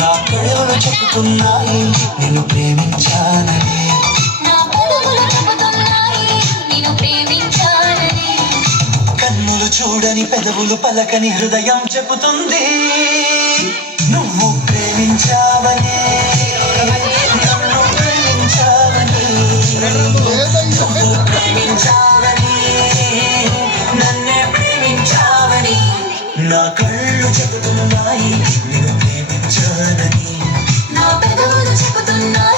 నా కళ్ళు చెబుతున్నాయి నిన్ను ప్రేమించానని, నా పెదవులు చెబుతున్నాయి నిన్ను ప్రేమించానని, కన్నులు చూడని పెదవులు పలకని హృదయం చెబుతుంది నువ్వు ప్రేమించావని, నన్ను ప్రేమించావని, నువ్వు ప్రేమించావని, నన్నే ప్రేమించావని, నా కళ్ళు చెబుతున్నాయి నిన్ను ప్రేమించానని, నా పెదవులు చెబుతున్నాయి